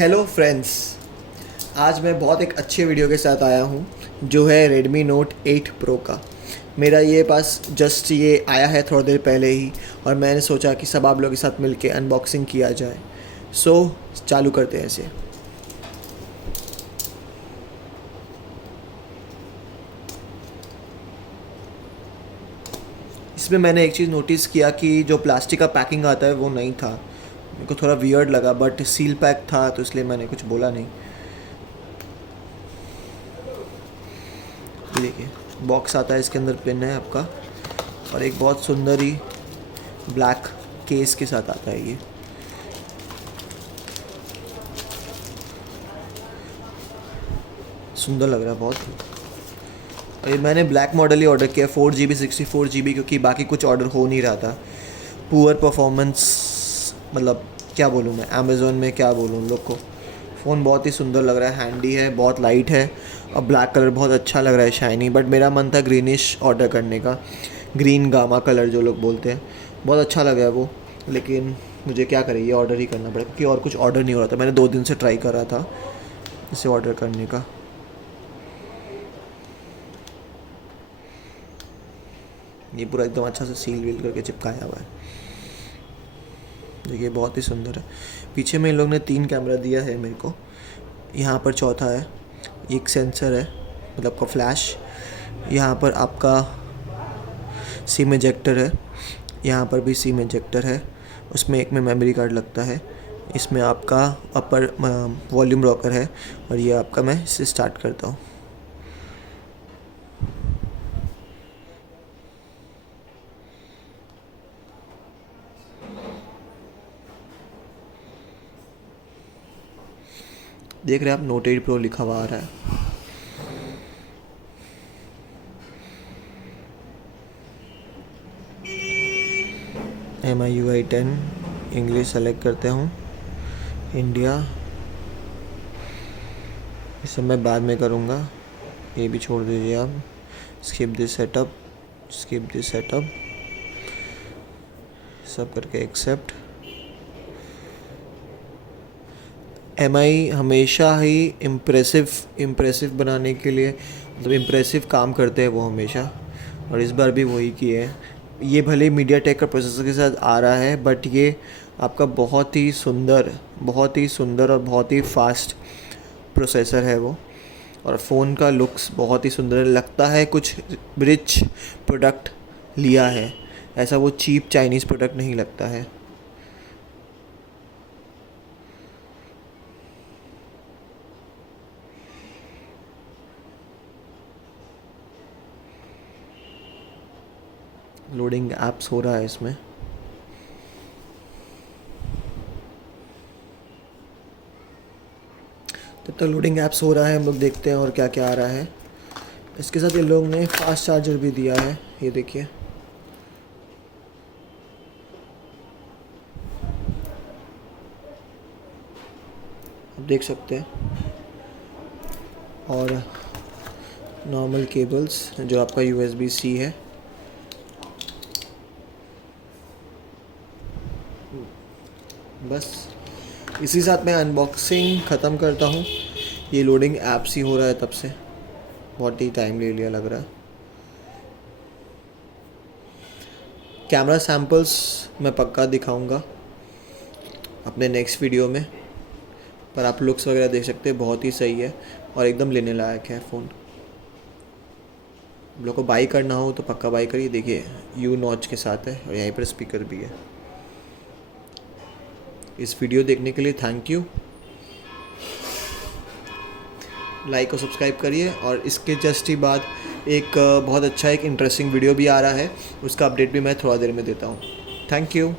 Hello friends, आज मैं बहुत एक अच्छे वीडियो के साथ आया हूँ जो है Redmi Note 8 Pro का। मेरा ये पास जस्ट ये आया है थोड़ी देर पहले ही और मैंने सोचा कि सब आप लोगों के साथ मिलके अनबॉक्सिंग किया जाए। सो चालू करते हैं इसे। इसमें मैंने एक चीज़ नोटिस किया कि जो प्लास्टिक का पैकिंग आता है वो नहीं था। मेरे को थोड़ा वियर्ड लगा, बट सील पैक था तो इसलिए मैंने कुछ बोला नहीं। देखिए, बॉक्स आता है, इसके अंदर पिन है आपका और एक बहुत सुंदर ही ब्लैक केस के साथ आता है। ये सुंदर लग रहा है बहुत। और ये मैंने ब्लैक मॉडल ही ऑर्डर किया 4GB 64GB, क्योंकि बाकी कुछ ऑर्डर हो नहीं रहा था। पुअर परफॉर्मेंस, मतलब क्या बोलूँ मैं, अमेज़ोन में क्या बोलूँ उन लोग को। फ़ोन बहुत ही सुंदर लग रहा है, हैंडी है, बहुत लाइट है और ब्लैक कलर बहुत अच्छा लग रहा है, शाइनी। बट मेरा मन था ग्रीनिश ऑर्डर करने का, ग्रीन गामा कलर जो लोग बोलते हैं, बहुत अच्छा लगा है वो। लेकिन मुझे क्या करें, ये ऑर्डर ही करना पड़ेगा क्योंकि और कुछ ऑर्डर नहीं हो रहा था। मैंने 2 दिन से ट्राई कर रहा था इसे ऑर्डर करने का। ये पूरा एकदम अच्छा से सील वील करके चिपकाया हुआ है। देखिए, बहुत ही सुंदर है। पीछे में इन लोग ने 3 कैमरा दिया है मेरे को, यहाँ पर चौथा है। एक सेंसर है, मतलब का फ्लैश। यहाँ पर आपका सिम इजेक्टर है, यहाँ पर भी सिम इजेक्टर है। उसमें एक में मेमोरी कार्ड लगता है। इसमें आपका अपर वॉल्यूम रॉकर है और ये आपका, मैं इसे स्टार्ट करता हूँ। देख रहे हैं आप, Note 8 Pro लिखा हुआ आ रहा है। MIUI 10 इंग्लिश सेलेक्ट करते हूँ, इंडिया। इस सब मैं बाद में करूँगा, ये भी छोड़ दीजिए आप। Skip this setup, skip this setup, सब करके एक्सेप्ट। MI हमेशा ही इम्प्रेसिव बनाने के लिए, मतलब इम्प्रेसिव काम करते हैं वो हमेशा, और इस बार भी वही किए हैं। ये भले मीडियाटेक का प्रोसेसर के साथ आ रहा है, बट ये आपका बहुत ही सुंदर और बहुत ही फास्ट प्रोसेसर है वो। और फ़ोन का लुक्स बहुत ही सुंदर लगता है, कुछ रिच प्रोडक्ट लिया है, ऐसा वो चीप चाइनीज़ प्रोडक्ट नहीं लगता है। लोडिंग ऐप्स हो रहा है इसमें। तब तक लोडिंग ऐप्स हो रहा है, हम लोग देखते हैं और क्या क्या आ रहा है। इसके साथ ये लोग ने फास्ट चार्जर भी दिया है, ये देखिए। आप देख सकते हैं। और नॉर्मल केबल्स, जो आपका USB-C है। बस इसी साथ मैं अनबॉक्सिंग ख़त्म करता हूँ। ये लोडिंग ऐप्स ही हो रहा है तब से, बहुत ही टाइम ले लिया लग रहा है। कैमरा सैम्पल्स मैं पक्का दिखाऊंगा अपने नेक्स्ट वीडियो में, पर आप लुक्स वगैरह देख सकते हैं, बहुत ही सही है और एकदम लेने लायक है फ़ोन। आप लोग को बाई करना हो तो पक्का बाई करिए। देखिए, U नॉच के साथ है और यहीं पर स्पीकर भी है। इस वीडियो देखने के लिए थैंक यू। लाइक और सब्सक्राइब करिए। और इसके जस्ट ही बाद एक बहुत अच्छा एक इंटरेस्टिंग वीडियो भी आ रहा है, उसका अपडेट भी मैं थोड़ा देर में देता हूँ। Thank you.